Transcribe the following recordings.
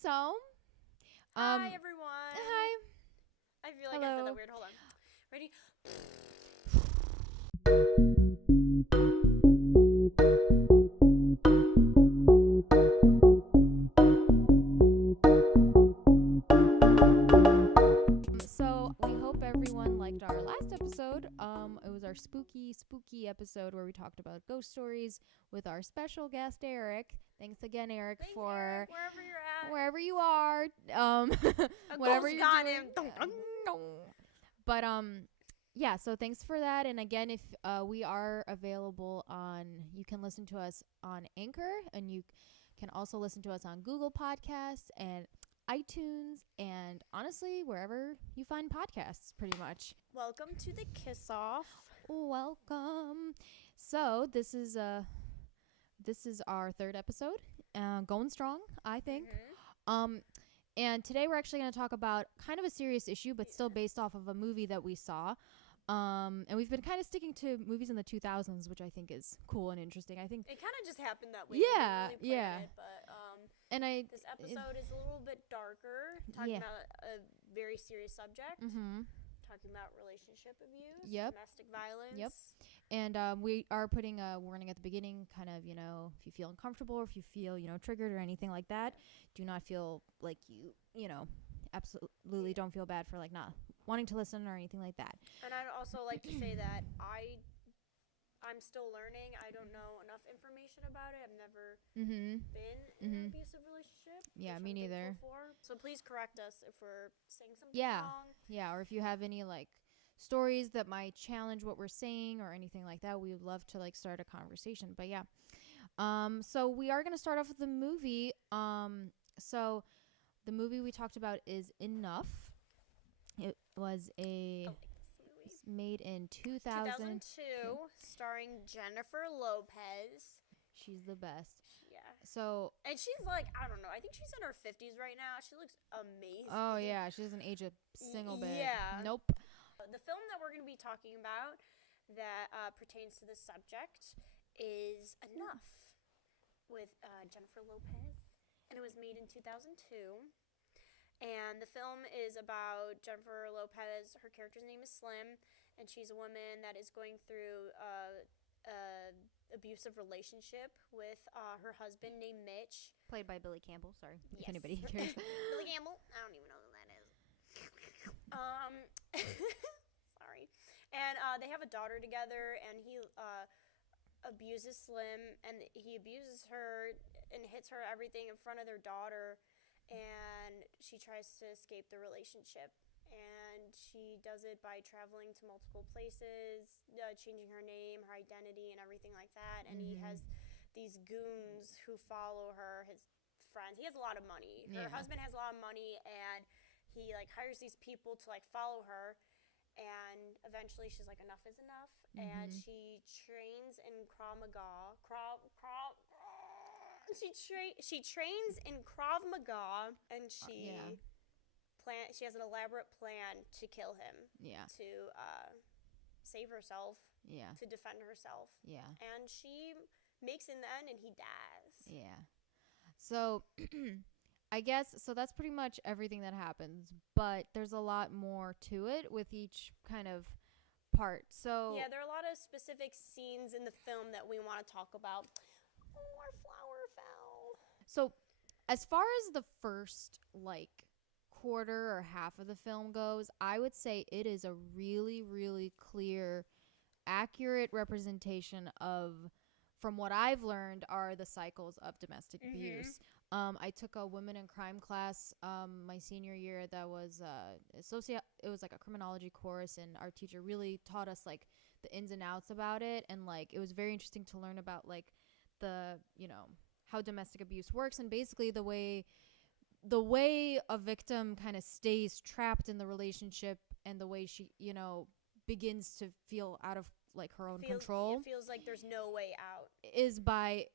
So, Hi, everyone. hi. I feel like I Hello. said that weird. Hold on. Ready? So we hope everyone liked our last episode. It was our spooky episode where we talked about ghost stories with our special guest Eric. Thanks again, Eric, Thanks, for Eric, wherever you're at. wherever you are. A Whatever ghost you're got doing. him. Dun, dun. But yeah, so thanks for that. And again, if we are available on, you can listen to us on Anchor, and you can also listen to us on Google Podcasts and iTunes, and honestly, wherever you find podcasts, pretty much. Welcome to the Kiss Off. Welcome. So this is our third episode, going strong, I think. And today we're actually going to talk about kind of a serious issue, but still based off of a movie that we saw. And we've been kind of sticking to movies in the 2000s, which I think is cool and interesting. I think It kind of just happened that way. Yeah, We didn't really plan it, but and this episode is a little bit darker, talking about a very serious subject. Talking about relationship abuse, domestic violence. And we are putting a warning at the beginning, kind of, if you feel uncomfortable or if you feel, triggered or anything like that, do not feel like absolutely don't feel bad for like not wanting to listen or anything like that. And I'd also like to say that I'm still learning. I don't know enough information about it. I've never been in an abusive relationship. Yeah, me neither. So please correct us if we're saying something wrong. Yeah, or if you have any like stories that might challenge what we're saying or anything like that, we would love to like start a conversation. But yeah. So we are going to start off with the movie. So the movie we talked about is Enough. It was made in 2002, starring Jennifer Lopez. She's the best. Yeah. So, and she's like, I don't know, I think she's in her 50s right now. She looks amazing. Oh yeah, she doesn't age a single bit. Yeah. Nope. The film that we're going to be talking about that pertains to this subject is Enough with Jennifer Lopez, and it was made in 2002. And the film is about Jennifer Lopez. Her character's name is Slim, and she's a woman that is going through abusive relationship with her husband named Mitch. Played by Billy Campbell, sorry, yes. if anybody cares. Billy Campbell? I don't even know who that is. Sorry. And they have a daughter together, and he abuses Slim, and he abuses her and hits her everything in front of their daughter. And she tries to escape the relationship, and she does it by traveling to multiple places, changing her name, her identity, and everything like that. And he has these goons who follow her, his friends. He has a lot of money. Her husband has a lot of money, and he like hires these people to like follow her. And eventually she's like, enough is enough. And she trains in Krav Maga. She trains in Krav Maga, and she has an elaborate plan to kill him. Yeah. To save herself. Yeah. To defend herself. Yeah. And she makes it in the end, and he dies. Yeah. So I guess so that's pretty much everything that happens, but there's a lot more to it with each kind of part. So yeah, there are a lot of specific scenes in the film that we want to talk about. More flower fell. So as far as the first like quarter or half of the film goes, I would say it is a really, really clear, accurate representation of, from what I've learned, are the cycles of domestic abuse. I took a women in crime class my senior year that was it was like a criminology course, and our teacher really taught us like the ins and outs about it, and like it was very interesting to learn about like the how domestic abuse works, and basically the way a victim kind of stays trapped in the relationship, and the way she begins to feel out of like her own control. It feels like there's no way out. Is by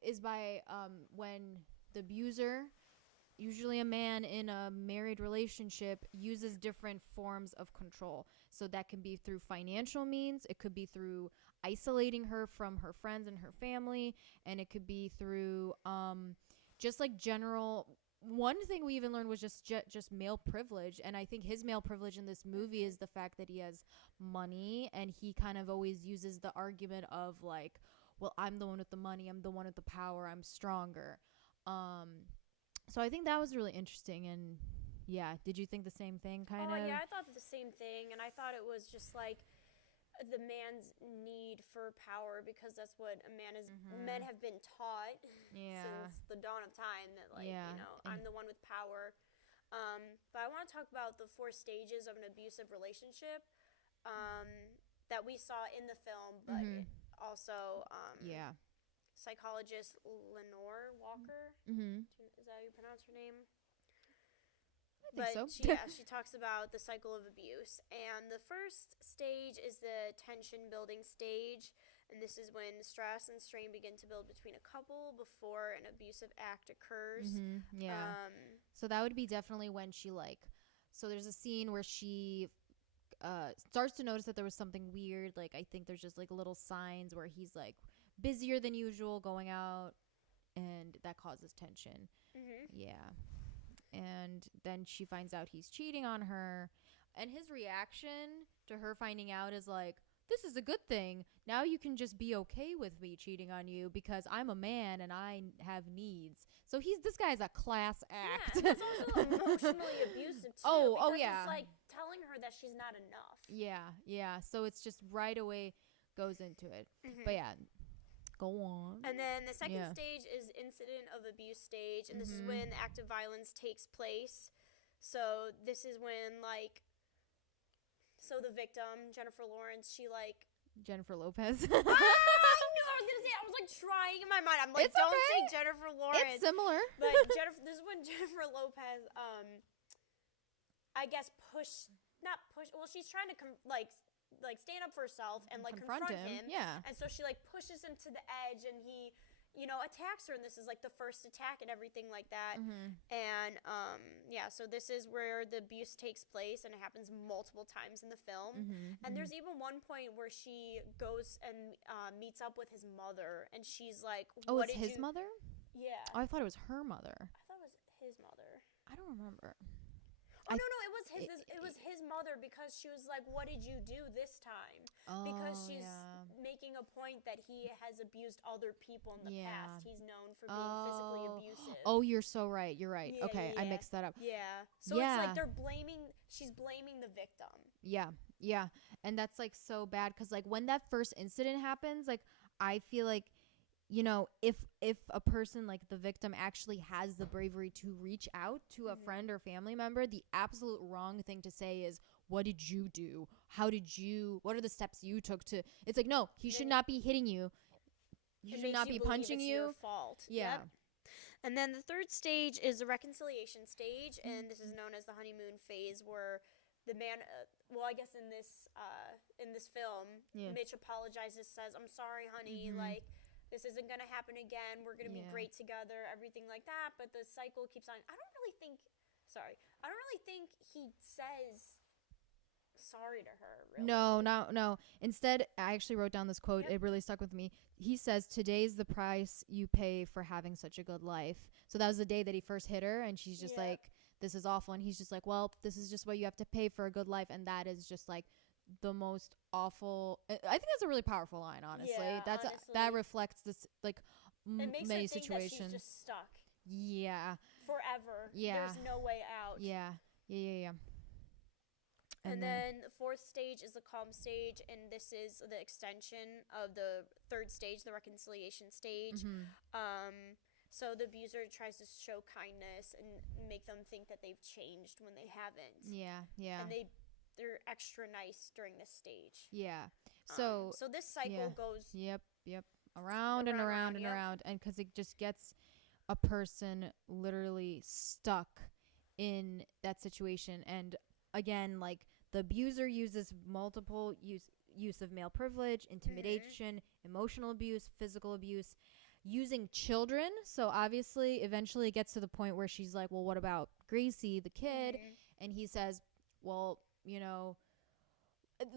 when the abuser, usually a man in a married relationship, uses different forms of control. So that can be through financial means, it could be through isolating her from her friends and her family, and it could be through just like general one thing we even learned was just male privilege, and I think his male privilege in this movie is the fact that he has money, and he kind of always uses the argument of like, well, I'm the one with the money, I'm the one with the power, I'm stronger. So I think that was really interesting. And yeah, did you think the same thing kind of? Oh yeah, I thought the same thing, and I thought it was just like the man's need for power, because that's what men have been taught since the dawn of time, that like, I'm the one with power. But I want to talk about the 4 stages of an abusive relationship that we saw in the film, but also psychologist Lenore Walker. Is that how you pronounce her name? I think so. She talks about the cycle of abuse. And the first stage is the tension building stage. And this is when stress and strain begin to build between a couple before an abusive act occurs. So that would be definitely when she so there's a scene where she starts to notice that there was something weird. Like, I think there's just like little signs where he's like busier than usual going out, and that causes tension. Yeah. And then she finds out he's cheating on her, and his reaction to her finding out is like, this is a good thing. Now you can just be okay with me cheating on you because I'm a man and I have needs. So this guy's a class act. Yeah, and it's also emotionally abusive too. Oh yeah. It's like telling her that she's not enough. Yeah. So it's just right away goes into it. But yeah. Go on. And then the second stage is incident of abuse stage, and this is when the act of violence takes place. So this is when the victim, Jennifer Lawrence, Jennifer Lopez. I knew I was gonna say. I was like trying in my mind. I'm like, don't say Jennifer Lawrence. It's similar. But this is when Jennifer Lopez, I guess well, she's trying to stand up for herself and confront him. Yeah. And so she pushes him to the edge, and he attacks her, and this is the first attack and everything like that. And so this is where the abuse takes place, and it happens multiple times in the film. And there's even one point where she goes and meets up with his mother, and she's like, "Oh, it's his mother?" Yeah. Oh, I thought it was her mother. I thought it was his mother. I don't remember. Oh, no, it was his mother, because she was like, what did you do this time? Because she's making a point that he has abused other people in the past. He's known for being physically abusive. Oh, you're so right. You're right. Okay, I mixed that up. Yeah. So it's like she's blaming the victim. Yeah. And that's so bad, because when that first incident happens, I feel like, if a person like the victim actually has the bravery to reach out to a friend or family member, the absolute wrong thing to say is, what did you do? What are the steps you took to, it's like, no, he should not be hitting you. He should not be punching you. Your fault. Yeah. Yep. And then the third stage is the reconciliation stage, and this is known as the honeymoon phase, where the man, I guess in this film, Mitch apologizes, says, I'm sorry, honey, this isn't going to happen again. We're going to be great together, everything like that. But the cycle keeps on. I don't really think he says sorry to her, really. No. Instead, I actually wrote down this quote. It really stuck with me. He says, today's the price you pay for having such a good life. So that was the day that he first hit her, and she's just like, this is awful. And he's just like, well, this is just what you have to pay for a good life. And that is just the most awful. I think that's a really powerful line, honestly. That reflects this many situations. That she's just stuck. Yeah. Forever. Yeah. There's no way out. Yeah. And then the fourth stage is the calm stage, and this is the extension of the third stage, the reconciliation stage. So the abuser tries to show kindness and make them think that they've changed when they haven't. Yeah. And they're extra nice during this stage. Yeah. So this cycle goes. Yep. Around and around, and because it just gets a person literally stuck in that situation. And again, the abuser uses multiple use of male privilege, intimidation, emotional abuse, physical abuse, using children. So obviously, eventually it gets to the point where she's like, well, what about Gracie, the kid? And he says, well,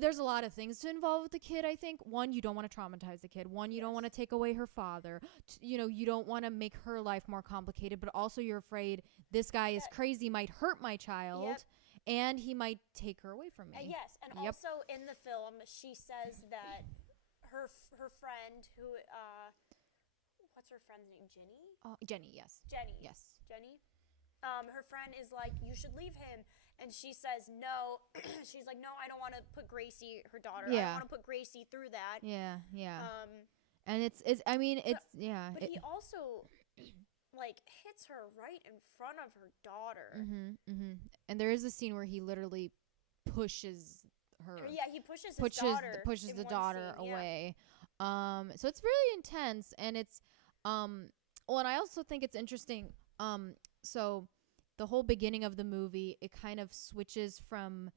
there's a lot of things to involve with the kid. I think one, you don't want to traumatize the kid. One, you don't want to take away her father. You don't want to make her life more complicated, but also you're afraid this guy is crazy, might hurt my child, and he might take her away from me. Yes, and also in the film, she says that her friend who what's her friend's name? Jenny, yes. Jenny. Yes. Jenny. Her friend is like, you should leave him. And she says no. She's like, no, I don't want to put Gracie, her daughter. I don't want to put Gracie through that. Yeah. And it's But he also like hits her right in front of her daughter. And there is a scene where he literally pushes her. Yeah, he pushes the daughter away. So it's really intense, and it's and I also think it's interesting. So the whole beginning of the movie, it kind of switches from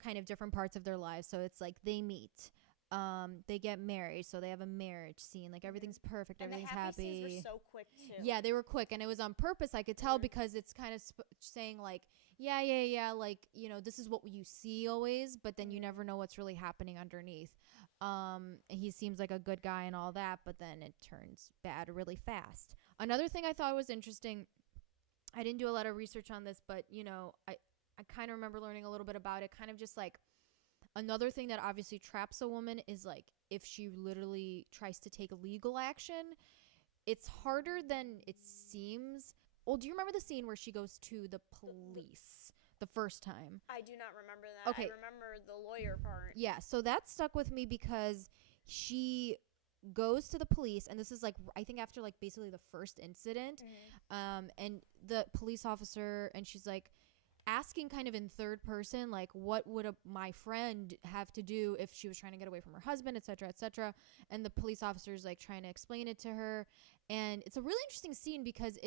kind of different parts of their lives. So it's like they meet, they get married, so they have a marriage scene. Like everything's perfect, and everything's the happy happy. scenes were so quick too. Yeah, they were quick, and it was on purpose. I could tell because it's kind of saying like, yeah, like, this is what you see always, but then you never know what's really happening underneath. He seems like a good guy and all that, but then it turns bad really fast. Another thing I thought was interesting, I didn't do a lot of research on this, but I kind of remember learning a little bit about it. Kind of just like another thing that obviously traps a woman is like if she literally tries to take legal action, it's harder than it seems. Well, do you remember the scene where she goes to the police the first time? I do not remember that. Okay. I remember the lawyer part. Yeah, so that stuck with me because she goes to the police, and this is like I think after like basically the first incident, and the police officer, and she's like asking kind of in third person, like, what would my friend have to do if she was trying to get away from her husband, etc., etc. And the police officer's like trying to explain it to her, and it's a really interesting scene because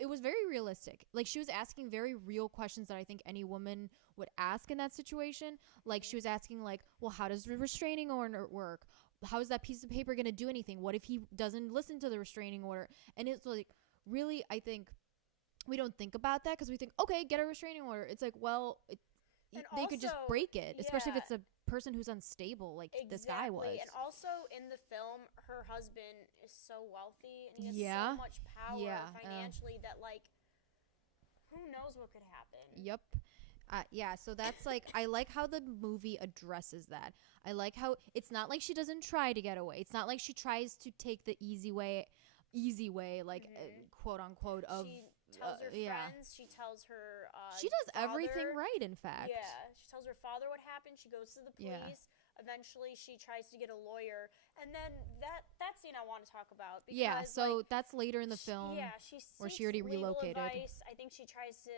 it was very realistic. Like she was asking very real questions that I think any woman would ask in that situation. Like she was asking like, well, how does the restraining order work? How is that piece of paper going to do anything? What if he doesn't listen to the restraining order? And it's like, really, I think we don't think about that because we think, okay, get a restraining order. It's like, well, they could just break it, especially if it's a person who's unstable like this guy was. And also in the film, her husband is so wealthy and he has so much power financially that like, who knows what could happen. Yep. So that's like, I like how the movie addresses that. I like how it's not like she doesn't try to get away. It's not like she tries to take the easy way, like quote unquote of. She tells her friends. She tells her. She does father, everything right. In fact. Yeah, she tells her father what happened. She goes to the police. Eventually, she tries to get a lawyer, and then that scene I want to talk about. Because, so that's later in the film. Where she already relocated. Advice. I think she tries to.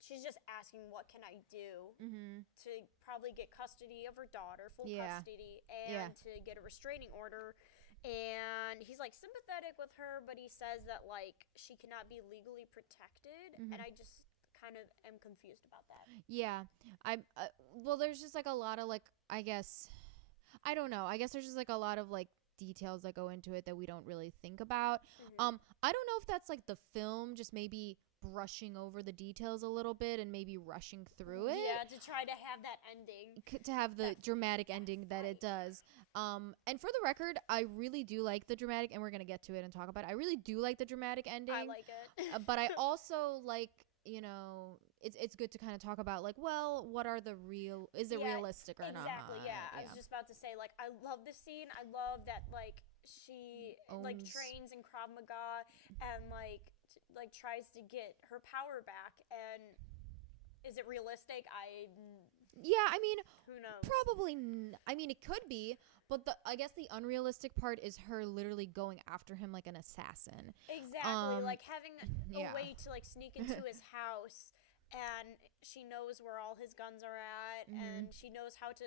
She's just asking, what can I do to probably get custody of her daughter, full custody, and to get a restraining order. And he's like sympathetic with her, but he says that like she cannot be legally protected, and I just kind of am confused about that. Yeah, well, there's just like a lot of like, I guess, I don't know. I guess there's just like a lot of like details that go into it that we don't really think about. I don't know if that's like the film just maybe brushing over the details a little bit and maybe rushing through it. Yeah, to try to have that ending. To have the dramatic ending that it does. And for the record, I really do like the dramatic, and we're going to get to it and talk about it. I really do like the dramatic ending. I like it. But I also like, it's good to kind of talk about like, well, what are the is it realistic or not? Exactly, yeah. I was just about to say, like, I love this scene. I love that, like, she like trains in Krav Maga and like tries to get her power back. And is it realistic? I mean, who knows? Probably. I mean, it could be, but I guess the unrealistic part is her literally going after him like an assassin. Exactly, like having a way to like sneak into his house. And she knows where all his guns are at, and she knows how to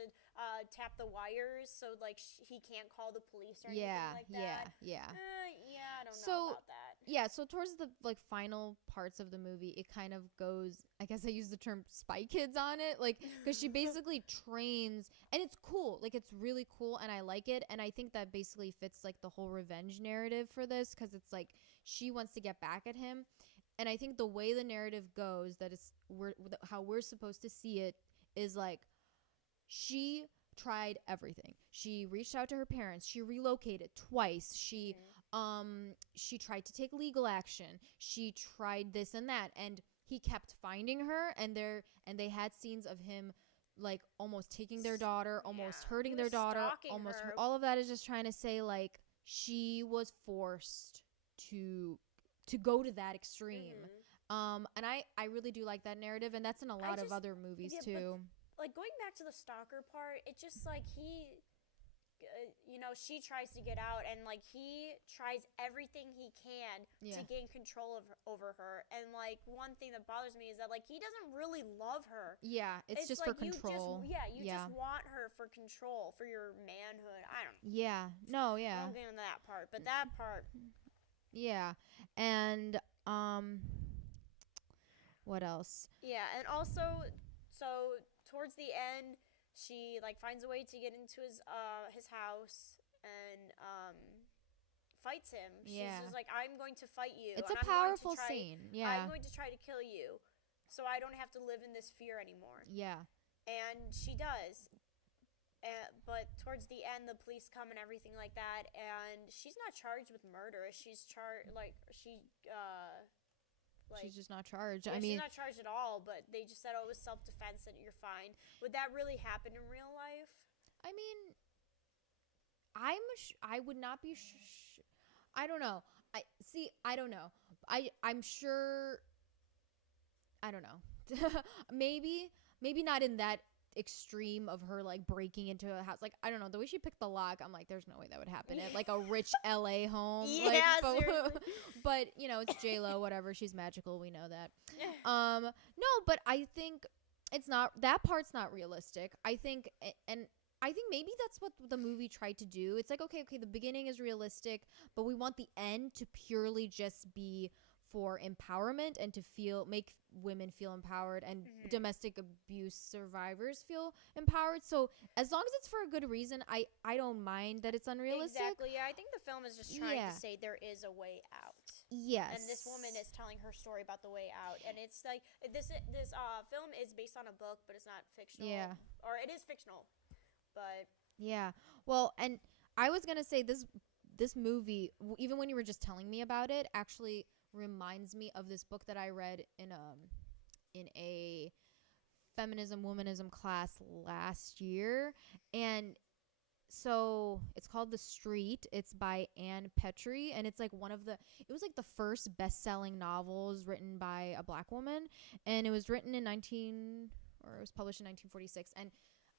tap the wires so like he can't call the police or anything like that. I don't know about that. Yeah, so towards the like final parts of the movie, it kind of goes, I guess I use the term Spy Kids on it, like because she basically trains, and it's cool, like it's really cool, and I like it, and I think that basically fits like the whole revenge narrative for this, because it's like she wants to get back at him. And I think the way the narrative goes, how we're supposed to see it, is like she tried everything. She reached out to her parents. She relocated twice. She tried to take legal action. She tried this and that, and he kept finding her, and they had scenes of him like almost taking their daughter, almost hurting their daughter, almost all of that is just trying to say like she was forced to go to that extreme. And I really do like that narrative, and that's in a lot of other movies too. Like going back to the stalker part, it's just like she tries to get out, and like he tries everything he can to gain control over her. And like one thing that bothers me is that like he doesn't really love her. Yeah, it's just like for control. You just want her for control, for your manhood. I don't know. Yeah, no, yeah. I don't get into that part, but that part. Yeah, and what else? Yeah, and also, so towards the end, she like finds a way to get into his house and fights him. She's just like, I'm going to fight you. It's a powerful scene. Yeah, I'm going to try to kill you, so I don't have to live in this fear anymore. Yeah, and she does. But towards the end, the police come and everything like that, and she's not charged with murder. She's charged she's just not charged. Yeah, I mean, she's not charged at all, but they just said, oh, it was self-defense and you're fine. Would that really happen in real life? I mean, I would not be I don't know. I don't know. I'm sure, I don't know. maybe not in that extreme of her like breaking into a house. Like, I don't know, the way she picked the lock, I'm like, there's no way that would happen at like a rich LA home. Yeah, but you know, it's J-Lo, whatever, she's magical, we know that. No, but I think it's not, that part's not realistic. I think maybe that's what the movie tried to do. It's like, okay, the beginning is realistic, but we want the end to purely just be for empowerment and to make women feel empowered and domestic abuse survivors feel empowered. So as long as it's for a good reason, I don't mind that it's unrealistic. Exactly. Yeah, I think the film is just trying to say there is a way out. Yes. And this woman is telling her story about the way out, and it's like this film is based on a book, but it's not fictional. Yeah. Or it is fictional, but yeah. Well, and I was gonna say this movie, even when you were just telling me about it, actually reminds me of this book that I read in a feminism womanism class last year, and so it's called The Street. It's by Anne Petrie, and it's like it was like the first best-selling novels written by a black woman, and it was written it was published in 1946. And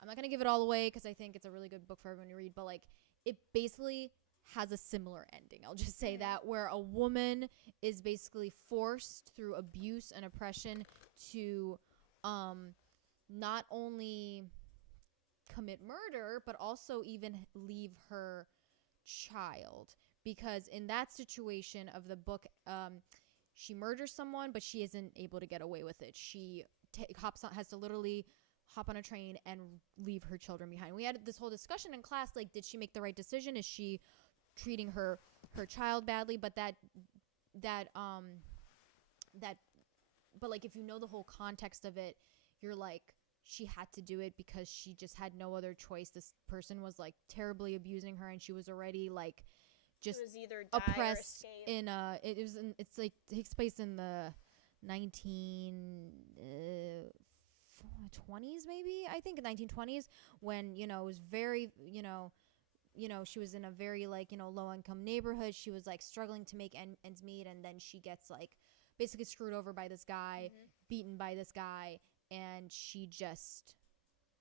I'm not gonna give it all away because I think it's a really good book for everyone to read, but like it basically has a similar ending. I'll just say that, where a woman is basically forced through abuse and oppression to not only commit murder, but also even leave her child. Because in that situation of the book, she murders someone, but she isn't able to get away with it. She has to literally hop on a train and leave her children behind. We had this whole discussion in class, like, did she make the right decision? Is she treating her child badly? But but like, if you know the whole context of it, you're like, she had to do it because she just had no other choice. This person was like terribly abusing her, and she was already like just either die oppressed or escape. It's like takes place in the 20s, maybe, I think 1920s, when, you know, it was very, you know, she was in a very like, you know, low income neighborhood. She was like struggling to make ends meet, and then she gets like basically screwed over by this guy, beaten by this guy, and she just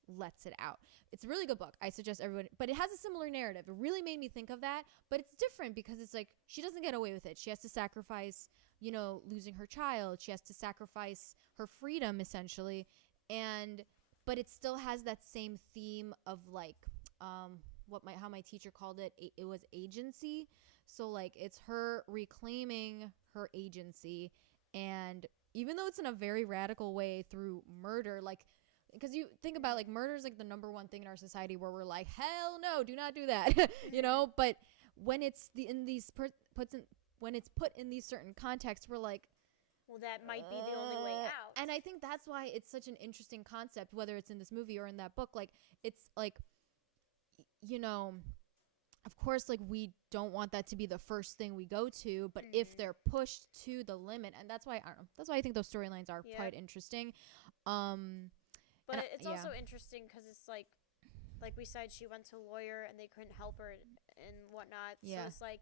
lets it out. It's a really good book. I suggest everyone, but it has a similar narrative. It really made me think of that, but it's different because it's like she doesn't get away with it. She has to sacrifice, you know, losing her child. She has to sacrifice her freedom essentially, but it still has that same theme of like how my teacher called it. It was agency. So like it's her reclaiming her agency, and even though it's in a very radical way through murder, like, because you think about like murder is like the number one thing in our society where we're like, hell no, do not do that, you know. But when it's when it's put in these certain contexts, we're like, well, that might be the only way out. And I think that's why it's such an interesting concept, whether it's in this movie or in that book. Like, it's like, you know, of course, like, we don't want that to be the first thing we go to, but if they're pushed to the limit, and that's why, I don't know, that's why I think those storylines are quite interesting. But it's also interesting because it's like we said, she went to a lawyer and they couldn't help her and whatnot. So it's like,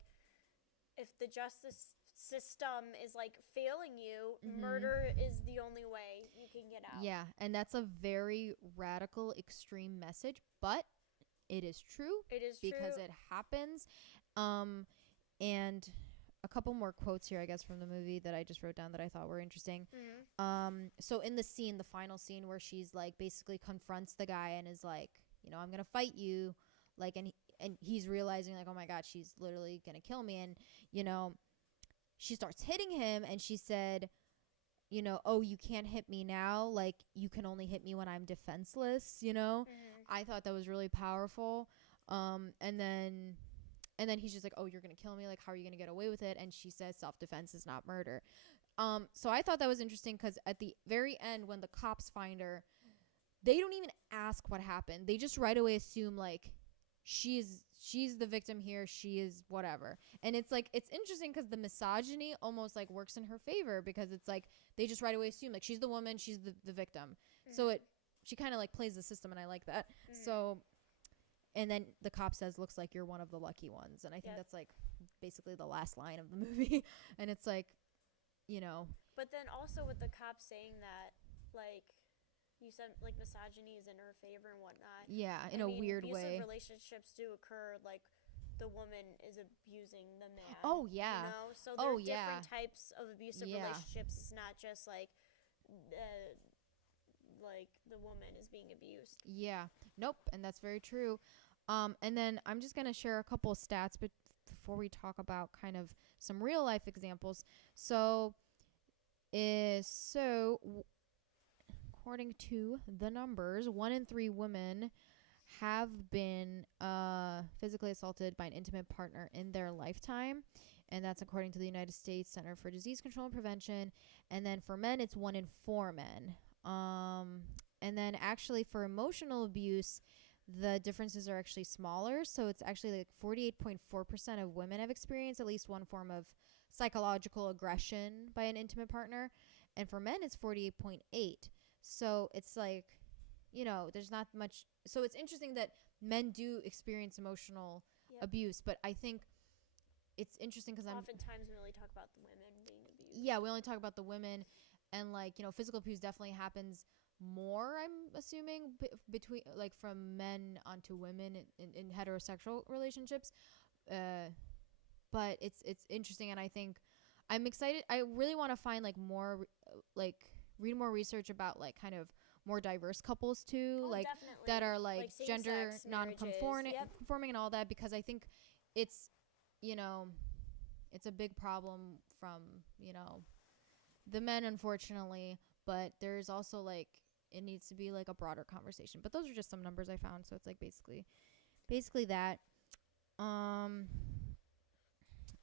if the justice system is like failing you, murder is the only way you can get out. Yeah, and that's a very radical, extreme message, but it is true. It is because true. it happens. And a couple more quotes here, I guess, from the movie that I just wrote down that I thought were interesting. So in the scene, the final scene where she's like basically confronts the guy and is like, you know, I'm gonna fight you, like, and he's realizing like, oh my god, she's literally gonna kill me, and you know, she starts hitting him, and she said, you know, oh, you can't hit me now, like, you can only hit me when I'm defenseless, you know. I thought that was really powerful. And then he's just like, oh, you're gonna kill me, like, how are you gonna get away with it? And she says self-defense is not murder. So I thought that was interesting because at the very end, when the cops find her, they don't even ask what happened. They just right away assume like she's the victim here, she is whatever. And it's like, it's interesting because the misogyny almost like works in her favor, because it's like they just right away assume like she's the woman, she's the victim. So she kind of like plays the system, and I like that. So, and then the cop says, looks like you're one of the lucky ones, and I think that's like basically the last line of the movie. And it's like, you know, but then also with the cop saying that, like you said, like, misogyny is in her favor and whatnot. Yeah, in a weird way. Abusive relationships do occur, like the woman is abusing the man. Oh yeah. You know? So there are different types of abusive relationships. It's not just like the woman is being abused. Yeah. Nope. And that's very true. And then I'm just gonna share a couple of stats, but before we talk about kind of some real life examples. So according to the numbers, 1 in 3 women have been physically assaulted by an intimate partner in their lifetime. And that's according to the United States Center for Disease Control and Prevention. And then for men, it's 1 in 4 men. And then actually for emotional abuse, the differences are actually smaller. So it's actually like 48.4% of women have experienced at least one form of psychological aggression by an intimate partner. And for men, it's 48.8%. So it's like, you know, there's not much. So it's interesting that men do experience emotional abuse, but I think it's interesting because oftentimes we only talk about the women being abused. Yeah, we only talk about the women, and like, you know, physical abuse definitely happens more, I'm assuming, between like from men onto women in heterosexual relationships. But it's interesting, and I think I'm excited. I really want to find like more like read more research about like kind of more diverse couples too, like definitely. that are like gender non-conforming and all that, because I think it's, you know, it's a big problem from, you know, the men, unfortunately, but there's also like, it needs to be like a broader conversation. But those are just some numbers I found, so it's like basically that.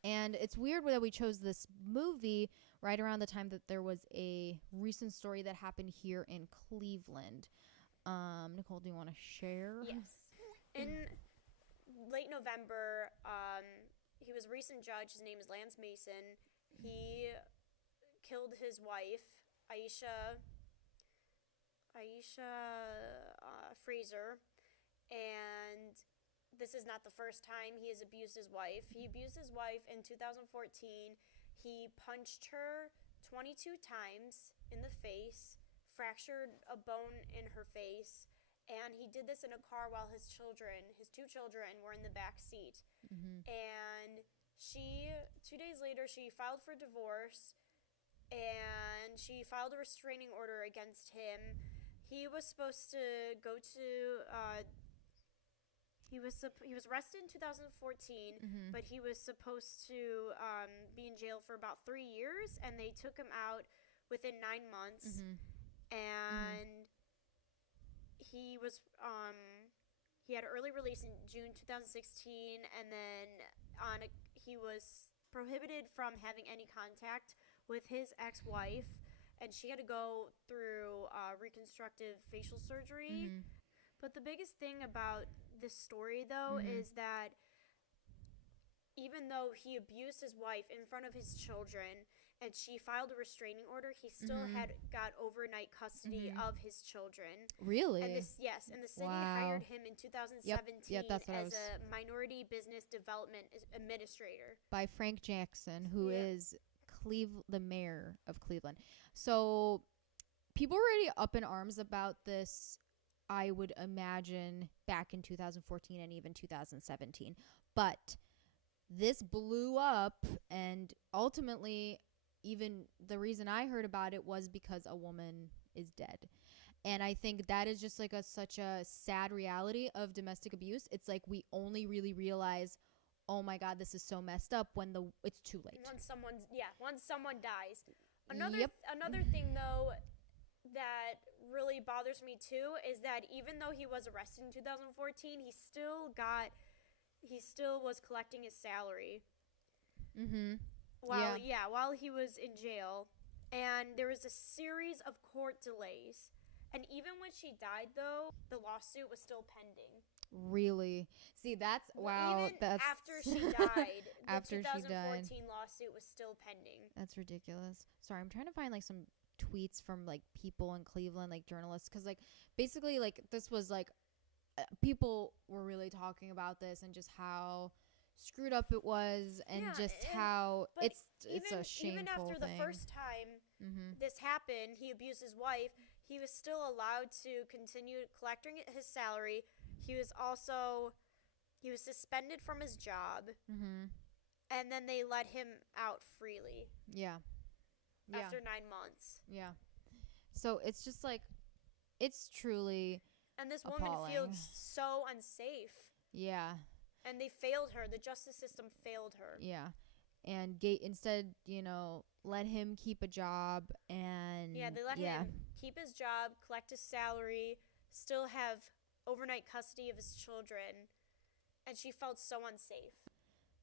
And it's weird that we chose this movie right around the time that there was a recent story that happened here in Cleveland. Nicole, do you want to share? Yes. In late November, he was a recent judge. His name is Lance Mason. He killed his wife, Aisha Fraser, and this is not the first time he has abused his wife. He abused his wife in 2014. He punched her 22 times in the face, fractured a bone in her face, and he did this in a car while his 2 children, were in the back seat. And 2 days later, she filed for divorce, and she filed a restraining order against him. He was supposed to go to he was arrested in 2014, but he was supposed to be in jail for about 3 years, and they took him out within 9 months. And he was he had an early release in June 2016, and then he was prohibited from having any contact with his ex-wife, and she had to go through reconstructive facial surgery. Mhm. But the biggest thing about this story, though, Mhm. is that even though he abused his wife in front of his children and she filed a restraining order, he still Mhm. had got overnight custody Mhm. of his children. Really? And the city Wow. hired him in Yep. 2017 That's what I as was. a minority business development administrator. By Frank Jackson, who Yeah. is the mayor of Cleveland. So people were already up in arms about this, I would imagine, back in 2014 and even 2017. But this blew up, and ultimately, even the reason I heard about it was because a woman is dead. And I think that is just like such a sad reality of domestic abuse. It's like we only really realize, oh my God, this is so messed up when it's too late. Once someone dies. Yep. Another thing, though, that really bothers me too is that even though he was arrested in 2014, he still was collecting his salary Mhm. while he was in jail. And there was a series of court delays. And even when she died, though, the lawsuit was still pending. Really? See, that's wow. Even That's after she died, the after she 2014 died. lawsuit was still pending. That's ridiculous. Sorry, I'm trying to find like some tweets from like people in Cleveland, like journalists, because like basically like this was like people were really talking about this and just how screwed up it was, and Yeah, just and- how but it's a shameful even after thing. the first time Mm-hmm. this happened, he abused his wife. He was still allowed to continue collecting his salary. He was suspended from his job, Mm-hmm. and then they let him out freely Yeah. Yeah. after 9 months. Yeah. So it's just like it's truly And this appalling. woman feels so unsafe. Yeah. And they failed her. The justice system failed her. Yeah. And instead, let him keep a job, and Yeah, they let him keep his job, collect his salary, still have overnight custody of his children, and she felt so unsafe.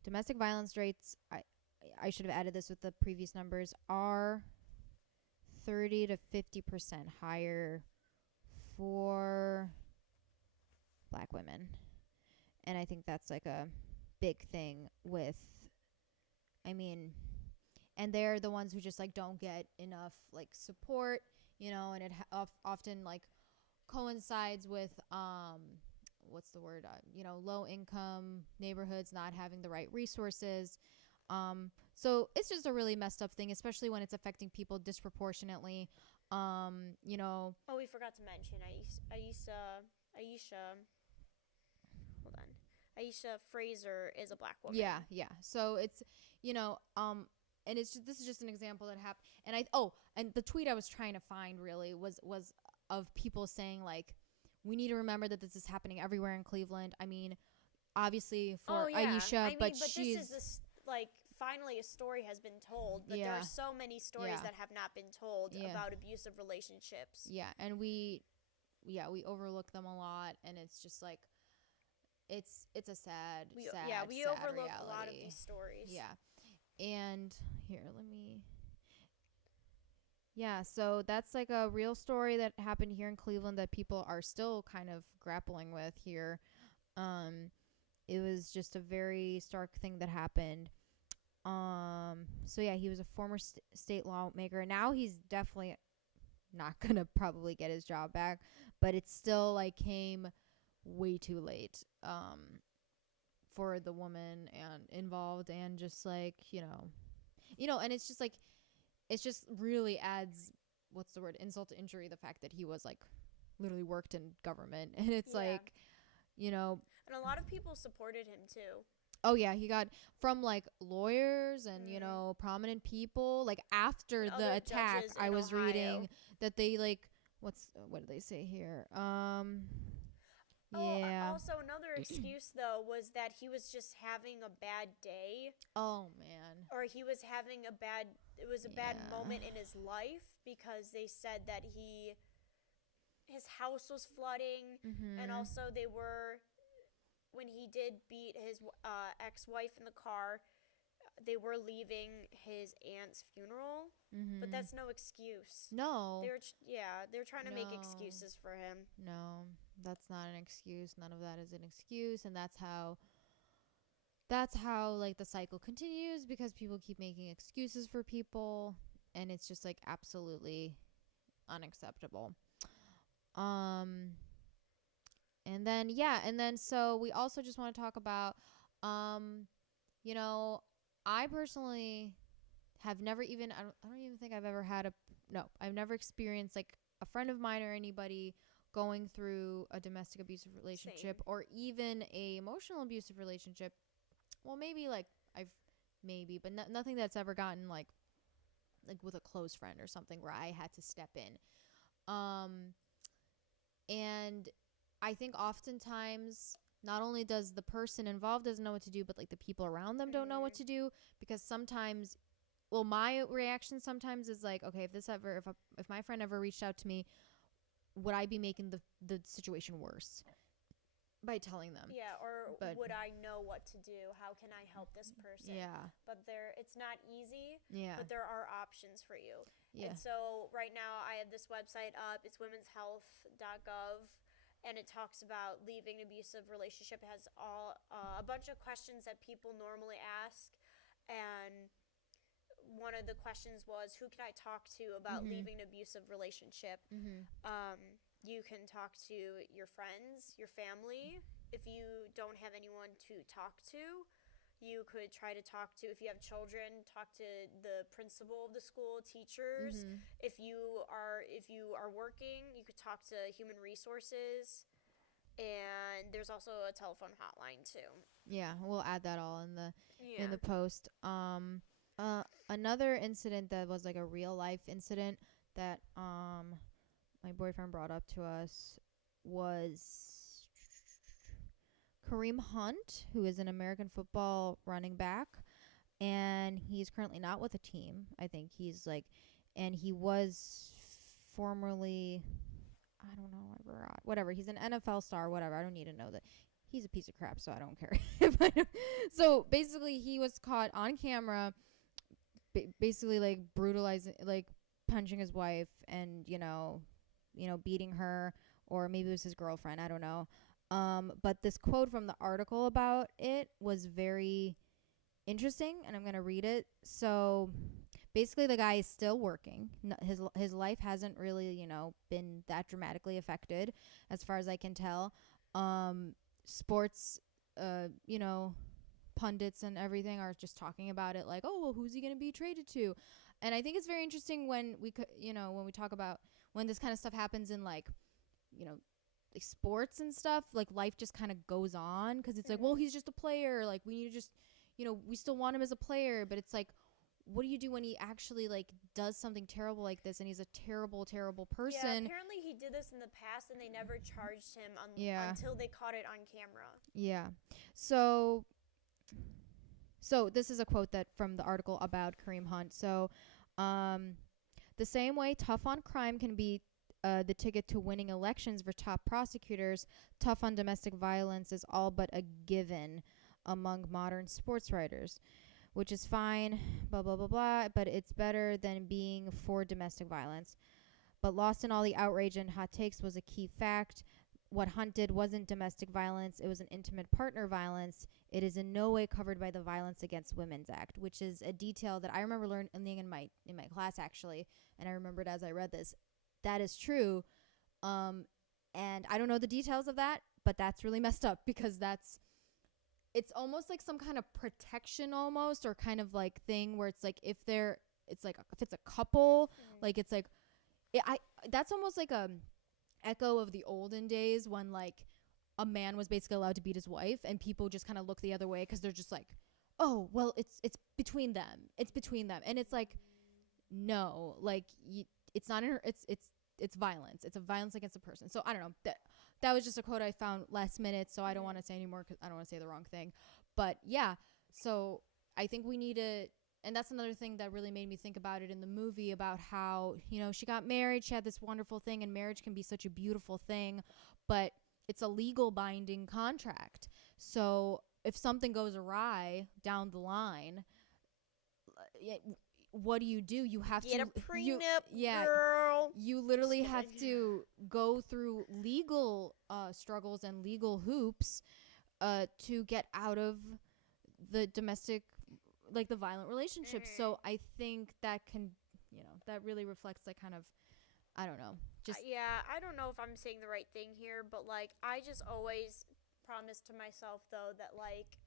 Domestic violence rates, I should have added this with the previous numbers, are 30 to 50% higher for Black women. And I think that's like a big thing with, I mean, and they're the ones who just like don't get enough like support, and it often like coincides with what's the word, low income neighborhoods not having the right resources. So it's just a really messed up thing, especially when it's affecting people disproportionately. Oh, we forgot to mention hold on. Aisha Fraser is a Black woman. Yeah. So it's, and this is just an example that happened. And the tweet I was trying to find really was of people saying like, we need to remember that this is happening everywhere in Cleveland. I mean, obviously for Aisha, but she's this is like finally a story has been told, but there are so many stories that have not been told about abusive relationships. Yeah, and we overlook them a lot, and it's just like it's a sad we sad overlook reality. a lot of these stories. Yeah. And here, so that's like a real story that happened here in Cleveland that people are still kind of grappling with here. It was just a very stark thing that happened. So yeah, he was a former state lawmaker. Now he's definitely not gonna probably get his job back, but it still like came way too late for the woman and involved, and just like and it's just like it just really adds, what's the word, insult to injury, the fact that he was like literally worked in government, and it's like and a lot of people supported him too. Oh yeah, he got from like lawyers and prominent people. Like after the attack, I was reading that they like what do they say here? Yeah. Also, another excuse though was that he was just having a bad day. Oh man. Or he was having a bad moment in his life, because they said that his house was flooding, and also when he did beat his ex-wife in the car, they were leaving his aunt's funeral, but that's no excuse. No. They're trying to make No. excuses for him. No, that's not an excuse. None of that is an excuse, and that's how like the cycle continues, because people keep making excuses for people, and it's just like absolutely unacceptable. Um and then so we also just want to talk about you know, I personally have never even I don't even think I've ever had a no, I've never experienced like a friend of mine or anybody going through a domestic abusive relationship. Same. Or even a emotional abusive relationship. Well, maybe like I've maybe, but nothing that's ever gotten like with a close friend or something where I had to step in. And I think oftentimes not only does the person involved doesn't know what to do, but like the people around them don't know what to do, because sometimes, well, my reaction sometimes is like, okay, if my friend ever reached out to me, would I be making the situation worse by telling them? Yeah, or would I know what to do? How can I help this person? Yeah. But it's not easy. Yeah. But there are options for you. Yeah. And so right now I have this website up. It's womenshealth.gov, and it talks about leaving an abusive relationship. It has a bunch of questions that people normally ask, and one of the questions was, who can I talk to about leaving an abusive relationship? You can talk to your friends, your family. If you don't have anyone to talk to, you could try to talk to, if you have children, talk to the principal of the school, teachers. If you are working, you could talk to human resources. And there's also a telephone hotline too. Yeah, we'll add that all in the post. Another incident that was like a real life incident that my boyfriend brought up to us was Kareem Hunt, who is an American football running back, and he's currently not with a team. I think he's like, and he was formerly, I don't know, I forgot. Whatever, he's an NFL star, whatever. I don't need to know that. He's a piece of crap, so I don't care. So basically, he was caught on camera, basically like brutalizing, like punching his wife, and beating her, or maybe it was his girlfriend. I don't know. But this quote from the article about it was very interesting, and I'm gonna read it. So basically, the guy is still working. His life hasn't really, been that dramatically affected, as far as I can tell. Sports, pundits and everything are just talking about it like, oh, well, who's he gonna be traded to? And I think it's very interesting when we when we talk about when this kind of stuff happens in like sports and stuff, like life just kind of goes on, because it's like, well, he's just a player, like we need to just we still want him as a player, but it's like, what do you do when he actually like does something terrible like this, and he's a terrible person? Yeah, apparently he did this in the past, and they never charged him until they caught it on camera. Yeah. So this is a quote that from the article about Kareem Hunt. So the same way tough on crime can be the ticket to winning elections for top prosecutors, tough on domestic violence is all but a given among modern sports writers, which is fine, blah, blah, blah, blah, but it's better than being for domestic violence. But lost in all the outrage and hot takes was a key fact. What Hunt did wasn't domestic violence, it was an intimate partner violence. It is in no way covered by the Violence Against Women's Act, which is a detail that I remember learning in my class, actually, and I remembered as I read this. That is true. And I don't know the details of that, but that's really messed up, because it's almost like some kind of protection almost, or kind of like thing where it's like if it's a couple, like it's like that's almost like a echo of the olden days when like a man was basically allowed to beat his wife, and people just kind of look the other way because they're just like, oh, well, it's between them, and it's like, no, like it's not it's violence. It's a violence against a person. So I don't know. That was just a quote I found last minute, so I don't want to say anymore because I don't want to say the wrong thing. But yeah, so I think we need to, and that's another thing that really made me think about it in the movie, about how, she got married, she had this wonderful thing, and marriage can be such a beautiful thing, but it's a legal binding contract. So if something goes awry down the line, what do? You have Get to a prenup, yeah, girl. you literally Just have kidding. to go through legal struggles and legal hoops to get out of the domestic, like the violent relationships. Mhm. So I think that can, that really reflects like kind of, I don't know, just Yeah, I don't know if I'm saying the right thing here, but like I just always promise to myself though that like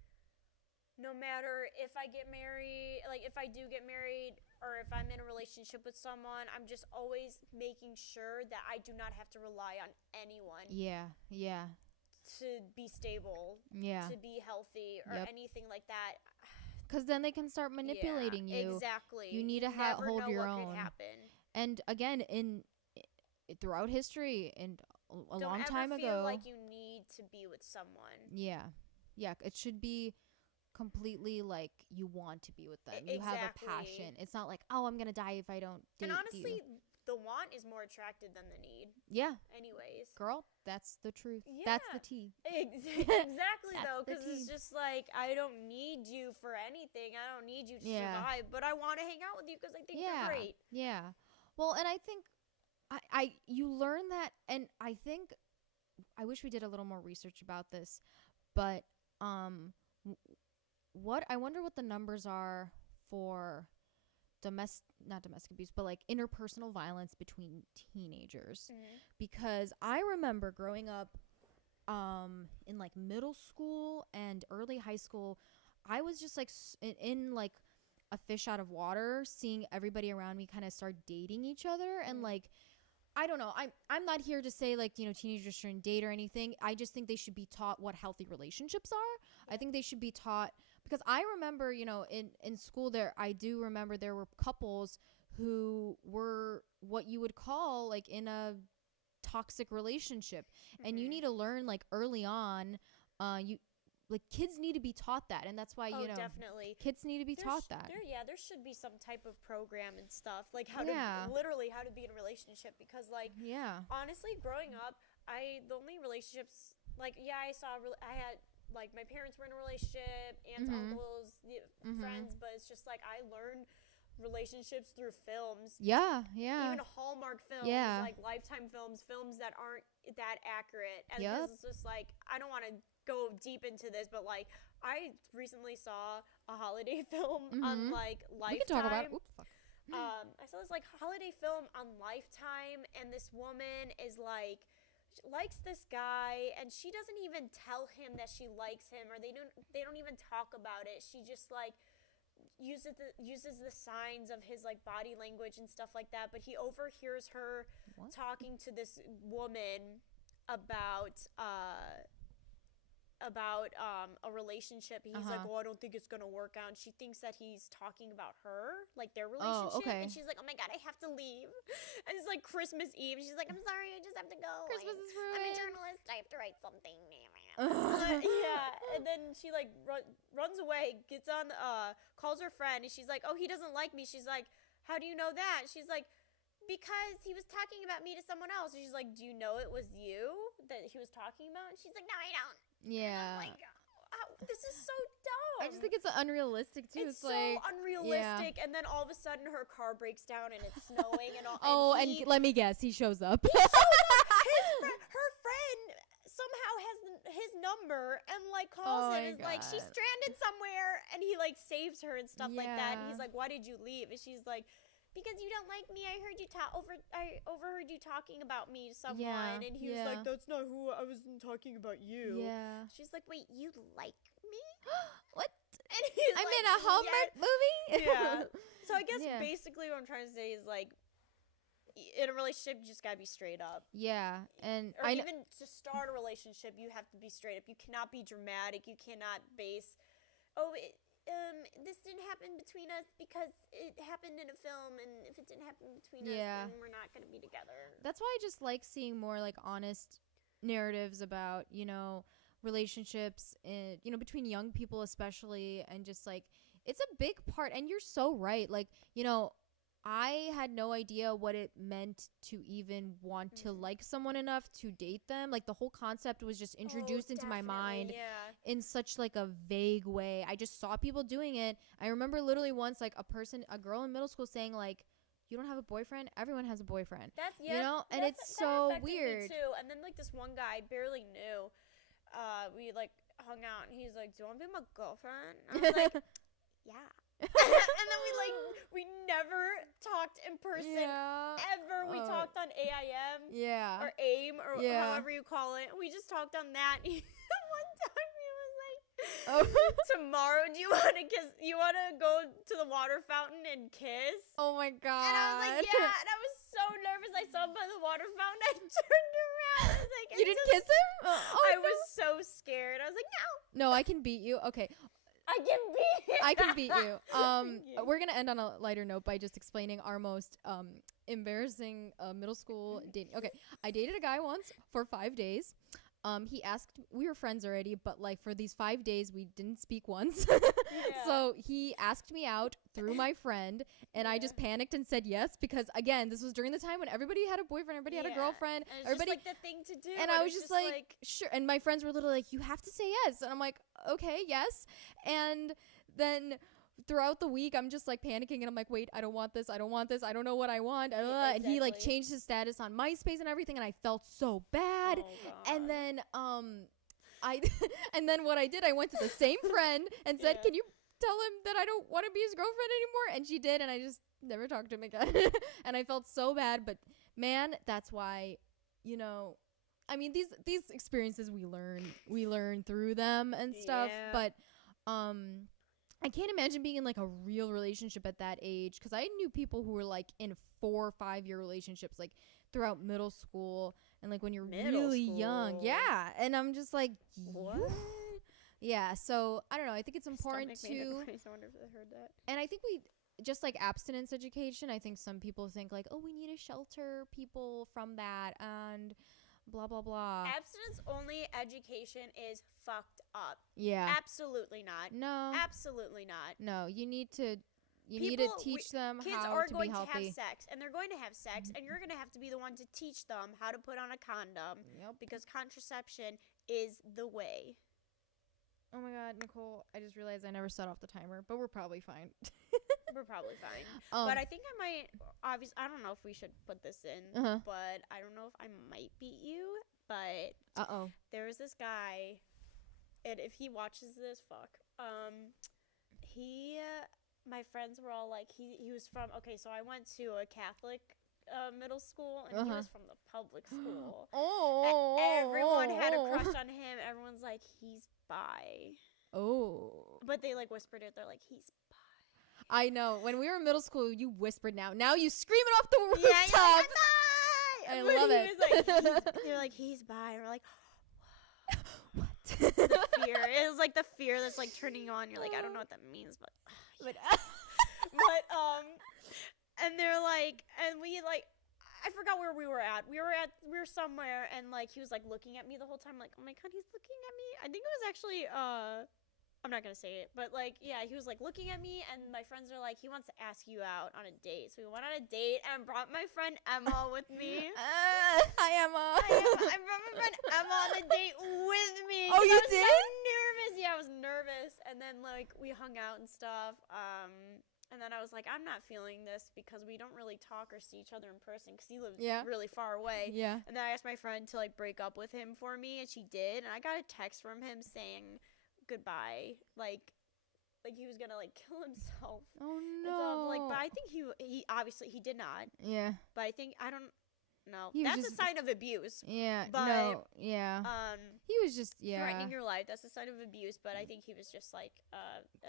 no matter if I get married, like if I do get married or if I'm in a relationship with someone, I'm just always making sure that I do not have to rely on anyone yeah, yeah, to be stable, yeah, to be healthy, or yep. anything like that. Because then they can start Yeah, manipulating you. You exactly. need You to never hold know your what could own. happen. And again, throughout history and a Don't long ever time feel ago, like you need to be with someone. yeah, yeah, it should be completely like you want to be with them. You have a Exactly. passion. It's not like, oh, I'm gonna die if I don't And date you. honestly, the want is more attractive than the need. Yeah, Anyways. girl, that's the truth. That's Yeah. the tea. Exactly That's though, the because tea. it's just like I don't need you for anything. I don't need you to Yeah, survive, but I want to hang out with you because I think you're yeah, great. yeah. Well, and I think you learn that, and I think I wish we did a little more research about this, but what I wonder what the numbers are for not domestic abuse, but like interpersonal violence between teenagers, Mm-hmm. because I remember growing up in like middle school and early high school, I was just like in like a fish out of water, seeing everybody around me kind of start dating each other. And Mm-hmm. like, I don't know, I'm not here to say like, teenagers shouldn't date or anything. I just think they should be taught what healthy relationships are. I think they should be taught, because I remember, in school there, I do remember there were couples who were what you would call like in a toxic relationship. And you Mm-hmm. need to learn like early on, you like kids need to be taught that. And that's why, Oh, definitely. kids need to be taught that. There should be some type of program and stuff like Yeah. how to be in a relationship, because like Yeah. honestly, growing up, the only relationships, like, yeah, I had like my parents were in a relationship, aunts, Mhm. uncles, Mhm. friends, but it's just like I learned relationships through films, Yeah, yeah. even Hallmark films, Yeah. like Lifetime films that aren't that accurate. And Yep. this is just like, I don't want to go deep into this, but like I recently saw a holiday film on Mhm. like We can talk about it. Lifetime. Oops, fuck. I saw this like holiday film on Lifetime, and this woman is like likes this guy, and she doesn't even tell him that she likes him, or they don't even talk about it. She just like uses the signs of his like body language and stuff like that, but he overhears her What? talking to this woman about a relationship. He's like, Uh-huh. "Oh, I don't think it's gonna work out." And she thinks that he's talking about her, like their Oh, relationship. okay. And she's like, "Oh my god, I have to leave." And it's like Christmas Eve. She's like, "I'm sorry, I just have to go. Christmas is I'm a ruined. journalist. I have to write something." Yeah. And then she like runs away, gets on, calls her friend, and she's like, "Oh, he doesn't like me." She's like, "How do you know that?" She's like, "Because he was talking about me to someone else." And she's like, "Do you know it was you that he was talking about?" And she's like, "No, I don't." Yeah. Like, this is so dumb. I just think it's unrealistic too. It's so like unrealistic. And then all of a sudden, her car breaks down and it's snowing and all. Oh, and and let me guess, he shows up. her friend somehow has his number and like calls Oh him my and is like, she's God. stranded somewhere, and he like saves her and stuff like that. And Yeah. he's like, "Why did you leave?" And she's like, "Because you don't like me. I heard you I overheard you talking about me to someone." Yeah, And he was yeah. like, "That's not who I wasn't talking about you." Yeah. She's like, "Wait, you like me?" What? And he's I'm like, in a Hallmark movie? Yeah. So I guess Yeah. basically what I'm trying to say is like, in a relationship, you just gotta be straight up. Yeah. And Or even to start a relationship, you have to be straight up. You cannot be dramatic. You cannot base, "Oh, this didn't happen between us because it happened in a film, and if it didn't happen between us, then we're not gonna be together." that's why I just like seeing more like honest narratives about, relationships and, between young people especially, and just like it's a big part. And you're so right. Like, I had no idea what it meant to even want to like someone enough to date them. Like the whole concept was just introduced into my mind in such like a vague way. I just saw people doing it. I remember literally once like a girl in middle school saying like, you don't have a boyfriend? Everyone has a boyfriend. You know? And it's so weird. Me too. And then like this one guy I barely knew. We like hung out and he's like, do you want to be my girlfriend? And I was like, yeah. And then we never talked in person ever. We talked on AIM or AIM or however you call it. We just talked on that. One time he was like, tomorrow do you want to kiss? You want to go to the water fountain and kiss? Oh my god. And I was like, yeah. And I was so nervous. I saw him by the water fountain. I turned around. I was like, you didn't kiss him? I was so scared. I was like, no. No, I can beat you. Okay. I can beat you. I can beat you. We're going to end on a lighter note by just explaining our most embarrassing middle school dating. Okay. I dated a guy once for 5 days. He asked, we were friends already, but like for these 5 days, we didn't speak once. So he asked me out through my friend, and I just panicked and said yes, because again, this was during the time when everybody had a boyfriend, everybody had a girlfriend, and everybody just like the thing to do. And I was just like, sure. And my friends were literally like, you have to say yes. And I'm like, okay, yes. And then throughout the week, I'm just like panicking, and I'm like, wait, I don't want this. I don't want this. I don't know what I want. And he like changed his status on MySpace and everything, and I felt so bad. And then and then what I did, I went to the same friend and said, can you tell him that I don't want to be his girlfriend anymore? And she did, and I just never talked to him again. And I felt so bad, but man, that's why, you know, I mean, these experiences we learn through them and stuff, but I can't imagine being in like a real relationship at that age, because I knew people who were like in 4 or 5 year relationships like throughout middle school and like when you're really young. Yeah. And I'm just like, what? Yeah. So I don't know. I think it's important to. I wonder if I heard that. And I think we just like abstinence education. I think some people think like, oh, we need to shelter people from that and blah blah blah. Abstinence only education is fucked up. Yeah. Absolutely not. No. Absolutely not. No, you need to teach them how to be healthy. Kids are going to have sex, and they're going to have sex, and you're going to have to be the one to teach them how to put on a condom. Yep. Because contraception is the way. Oh my god, Nicole, I just realized I never set off the timer, but we're probably fine. We're probably fine. But I think I might, obviously, I don't know if we should put this in, but I don't know if I might beat you, but there was this guy, and if he watches this, my friends were all like, he was from, so I went to a Catholic middle school, and he was from the public school. Everyone had a crush on him. Everyone's like, he's bi. But they like whispered it. They're like, he's bi. I know. When we were in middle school, you whispered now. Now you scream it off the rooftops. Yeah, I love it. They're like, he's bi. And we're like, what? It's the fear. It was like the fear that's like turning you on. You're like, I don't know what that means, but and they're like, and we like, I forgot where we were at. We were somewhere, and like he was like looking at me the whole time. Like, oh my god, he's looking at me. I think it was actually I'm not gonna say it, but like, yeah, he was like looking at me, and my friends are like, he wants to ask you out on a date. So we went on a date, and brought my friend Emma with me. Hi, Emma. I brought my friend Emma on the date with me. Oh, you did? I was so nervous. Yeah, I was nervous, and then like we hung out and stuff. And then I was like, I'm not feeling this because we don't really talk or see each other in person because he lives really far away. Yeah. And then I asked my friend to like break up with him for me, and she did. And I got a text from him saying goodbye, like he was gonna like kill himself. Oh no! And so I was like, but I think he obviously he did not. Yeah. But I think I don't know. That's a sign of abuse. Yeah. But, no. Yeah. He was just threatening your life. That's a sign of abuse. But I think he was just like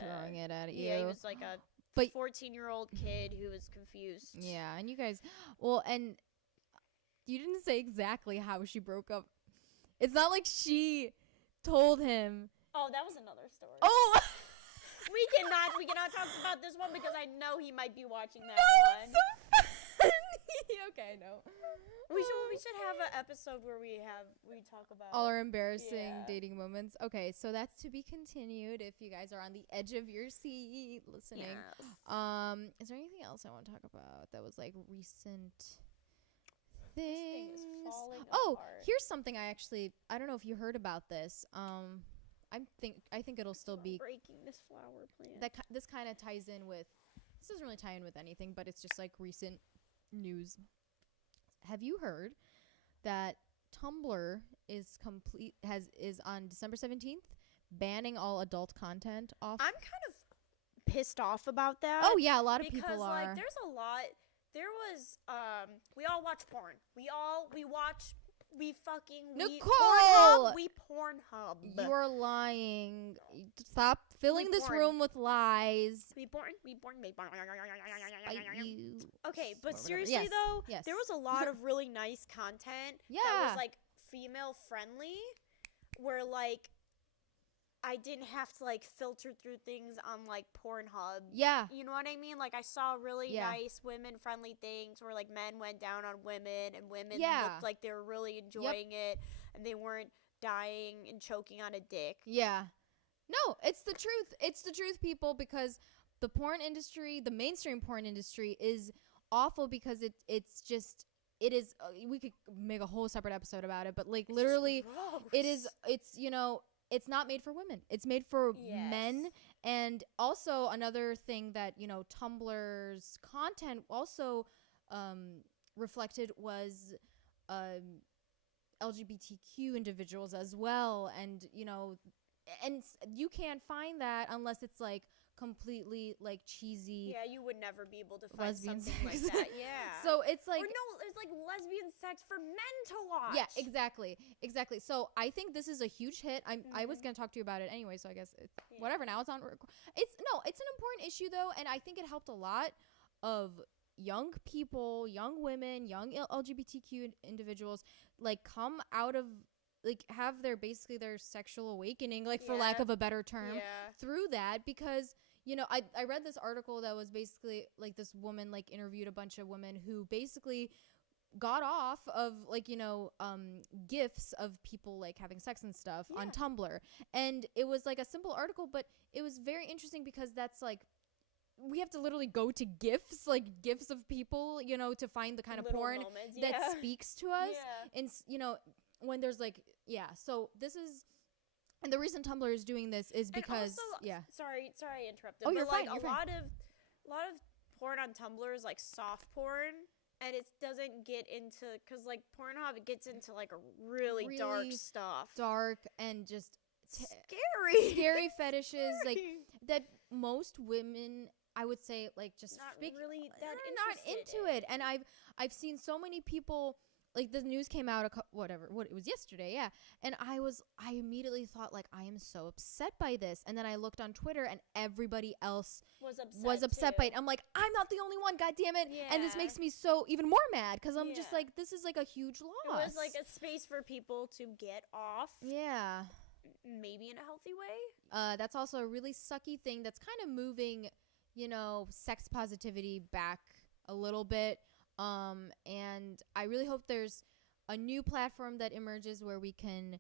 throwing it at you. Yeah, he was like a 14-year-old kid who was confused. Yeah, and you guys, and you didn't say exactly how she broke up. It's not like she told him. Oh, that was another story. Oh, we cannot talk about this one because I know he might be watching that one. It's so funny. Okay, no. We should have an episode where we talk about All our embarrassing Yeah. dating moments. Okay, so that's to be continued if you guys are on the edge of your seat listening. Yes. Is there anything else I want to talk about that was like recent This thing is things? falling Oh, apart. here's something I don't know if you heard about this. I think it'll still I'm be breaking this flower plant. this kind of ties in with. This doesn't really tie in with anything, but it's just like recent news. Have you heard that Tumblr is on December 17th banning all adult content off? I'm kind of pissed off about that. Oh yeah, a lot of because people are. like there's a lot. There was we all watch porn. We Nicole! Pornhub. You are lying. Stop filling We this porn. room with lies. We porn. Fight you. Okay, Or but whatever. seriously Yes. though, Yes. there was a lot of really nice content that Yeah. was like female friendly, where like I didn't have to like filter through things on like Pornhub. Yeah. You know what I mean? Like I saw really Yeah. nice women friendly things where like men went down on women and women Yeah. looked like they were really enjoying it and they weren't dying and choking on a dick. Yeah. No, it's the truth. It's the truth, people, because the porn industry, the mainstream porn industry is awful because it is we could make a whole separate episode about it, but like It's just literally gross. it's not made for women. It's made for men. Yes. And also another thing that, Tumblr's content also reflected was LGBTQ individuals as well. And, you can't find that unless it's like completely like cheesy. Yeah, you would never be able to find lesbian something sex. like that. Yeah. So it's like or no, there's like lesbian sex for men to watch. yeah, exactly. So I think this is a huge hit. I was Mhm. gonna talk to you about it anyway, so I guess Yeah. whatever. Now it's on. It's an important issue though, and I think it helped a lot of young people, young women, young LGBTQ individuals like come out of like have their basically their sexual awakening, like for lack Yeah. of a better term, Yeah. through that because. I read this article that was basically like this woman like interviewed a bunch of women who basically got off of like gifs of people like having sex and stuff on Yeah. Tumblr, and it was like a simple article, but it was very interesting because that's like we have to literally go to gifs of people to find the kind of Little porn moments, that yeah. speaks to us, Yeah. and when there's like so this is. And the reason Tumblr is doing this is because and also, yeah. Sorry, I interrupted. Oh, but you're like fine, you're a lot of porn on Tumblr is like soft porn, and it doesn't get into because like Pornhub gets into like a really dark Really stuff. Dark and just Scary. scary fetishes like Scary. that most women I would say like just Not speak, really that they're not interested into in. it, and I've seen so many people like the news came out it was yesterday, yeah, and I immediately thought like I am so upset by this, and then I looked on Twitter and everybody else was upset by it. I'm like, I'm not the only one, god damn it. And this Yeah. makes me so even more mad because I'm just Yeah. like, this is like a huge It loss. was like a space for people to get off, yeah. maybe in a healthy way. That's also a really sucky thing that's kind of moving, sex positivity back a little bit. And I really hope there's a new platform that emerges where we can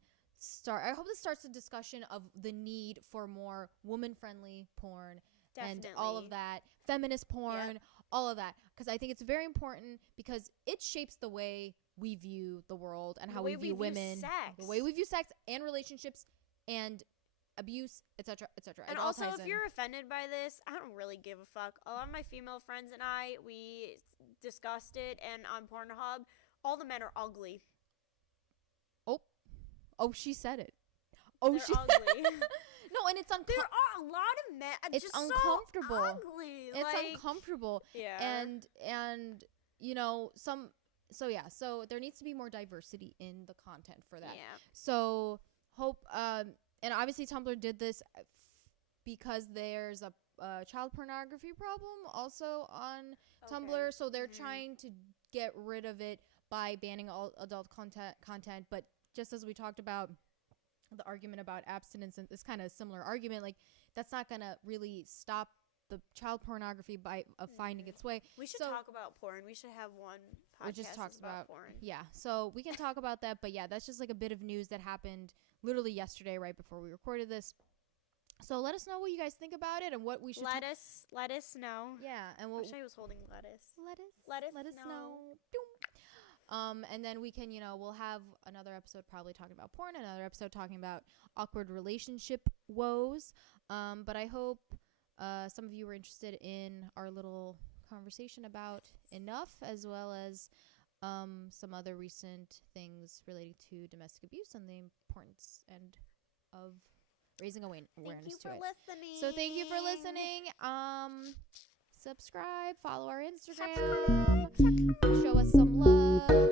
I hope this starts a discussion of the need for more woman-friendly porn Definitely. and all of that, feminist porn, all of that. Because I think it's very important because it shapes the way we view the world and The how way we view women, sex. the way we view sex and relationships and abuse, etc., etc. And also, if you're offended by this, I don't really give a fuck. A lot of my female friends and we discussed it, and on Pornhub, all the men are ugly. Oh, she said it. Oh, They're she ugly. No, and it's There uncomfortable. are a lot of men. It's just uncomfortable. So ugly. It's like, uncomfortable. Yeah. And so there needs to be more diversity in the content for that. Yeah. So hope and obviously Tumblr did this because there's a child pornography problem also on Tumblr, so they're trying to get rid of it by banning all adult content, but just as we talked about the argument about abstinence, and this kind of similar argument, like that's not gonna really stop the child pornography of finding its way. We should So- talk about porn. We should have one podcast It just talks about about porn. Yeah, so we can talk about that, but yeah, that's just like a bit of news that happened literally yesterday, right before we recorded this. So let us know what you guys think about it and what we should. Let us know. Yeah, and I we'll wish I was holding lettuce. let us know. Boom. And then we can, we'll have another episode probably talking about porn, another episode talking about awkward relationship woes. But I hope some of you were interested in our little conversation about Enough, as well as some other recent things relating to domestic abuse and the importance and of raising awareness to it. Thank you for listening. So thank you for listening. Subscribe, follow our Instagram, show us some love.